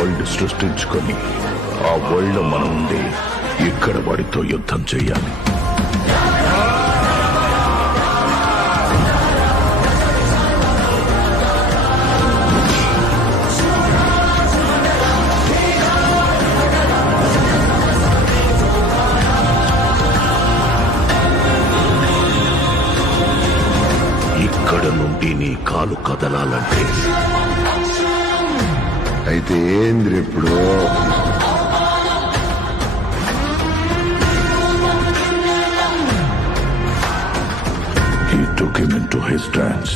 World సృష్టించుకొని ఆ world మనం ఉండి ఇక్కడ వాడితో యుద్ధం చెయ్యాలి. ఇక్కడ నుండి నీ కాలు కదలాలంటే అయితే ఏంద్రి ఇప్పుడు he took him into his trance.